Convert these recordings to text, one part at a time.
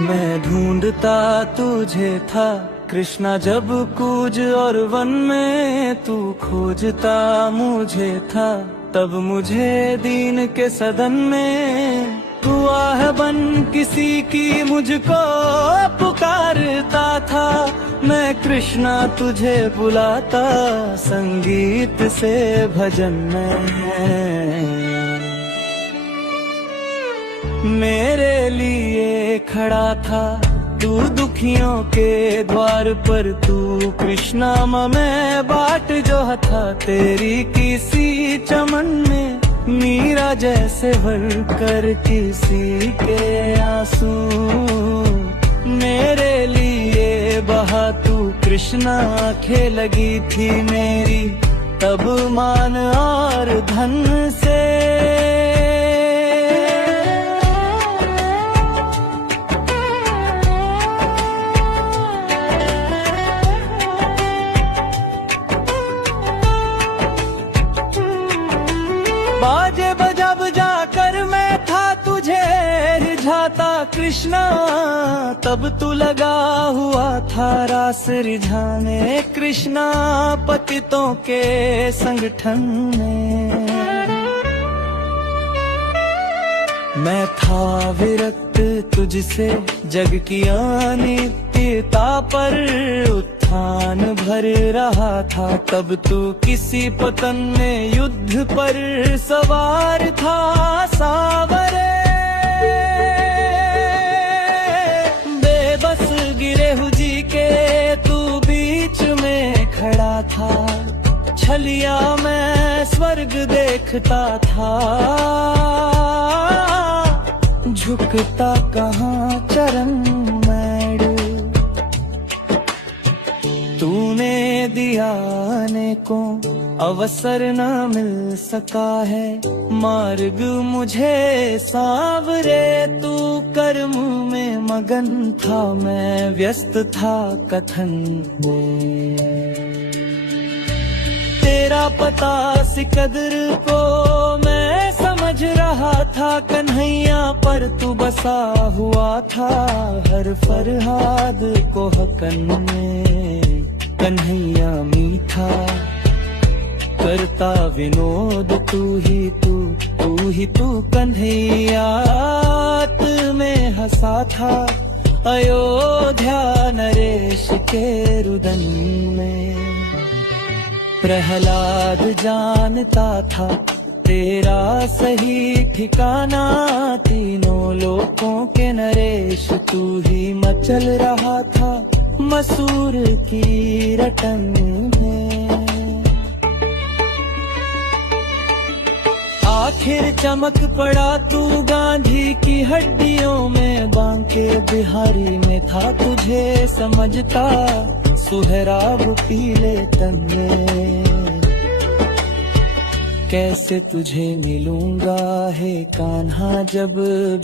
मैं ढूंढता तुझे था कृष्णा जब कूज और वन में तू खोजता मुझे था तब मुझे दीन के सदन में तू आह बन किसी की मुझको पुकारता था। मैं कृष्णा तुझे बुलाता संगीत से भजन में। मेरे लिए खड़ा था तू दुखियों के द्वार पर, तू कृष्णा मैं बाट जो था तेरी किसी चमन में। मीरा जैसे भर कर किसी के आंसू मेरे लिए बहा तू कृष्णा। आंखें लगी थी मेरी तब मान और धन से। बाजे बजा बजा कर मैं था तुझे रिझाता कृष्णा, तब तू लगा हुआ था रास रिझाने कृष्णा पतितों के संगठन में। मैं था विरक्त तुझसे जग की अनित्यता पर, उत्थान भर रहा था तब तू किसी पतन में युद्ध पर सवार था सावरे। बेबस गिरे हुजी के तू बीच में खड़ा था, छलिया मैं स्वर्ग देखता था। झुकता कहाँ चरण मैड तूने दिया आने को अवसर न मिल सका है। मार्ग मुझे सांवरे तू कर्म में मगन था, मैं व्यस्त था कथन में। तेरा पता सिकदर को मैं समझ रहा था कन्हैया, पर तू बसा हुआ था हर फरहाद को हकन में। कन्हैया मीठा करता विनोद तू ही तू कन्हैया में हंसा था अयोध्या नरेश के रुदन में। प्रहलाद जानता था तेरा सही ठिकाना, तीनों लोकों के नरेश तू ही मचल रहा था मसूर की रटन में। आखिर चमक पड़ा तू गांधी की हड्डियों में, बांके बिहारी में था तुझे समझता सुहराब पीले तन में। कैसे तुझे मिलूंगा है कान्हा जब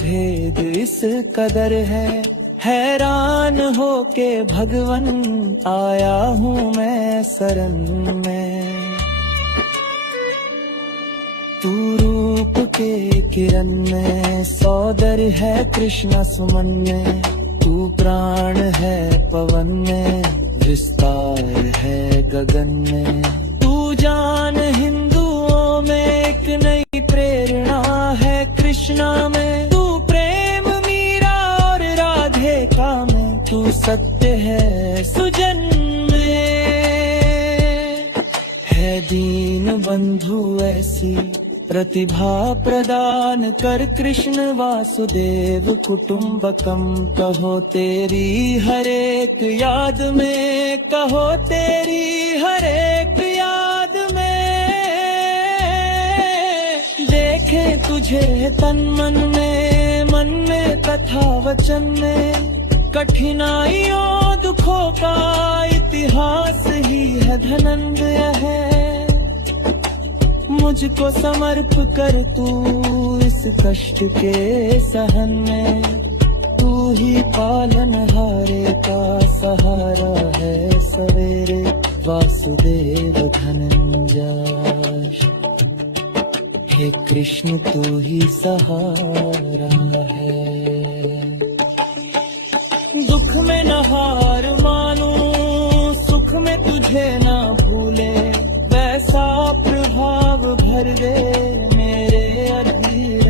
भेद इस कदर है। हैरान हो के भगवन आया हूँ मैं शरण में। तू रूप के किरण में सौदर है कृष्णा सुमन में, तू प्राण है पवन में विस्तार है गगन में। तू जान हिंदुओं में एक नई प्रेरणा है कृष्णा में, तू प्रेम मीरा और राधे का में, तू सत्य है सुजन में। है दीन बंधु ऐसी प्रतिभा प्रदान कर कृष्ण वासुदेव कुटुंबकम। कहो तेरी हर एक याद में, कहो तेरी हर एक याद में। देखे तुझे तन मन में तथा वचन में। कठिनाइयों दुखों का इतिहास ही है धनंजय है। मुझको समर्प कर तू इस कष्ट के सहन में, तू ही पालनहारे का सहारा है सवेरे वासुदेव धनंजय। हे कृष्ण तू ही सहारा है। दुख में न हार मानूं, सुख में तुझे न भूले, वैसा प्रभाव भर दे मेरे अधीर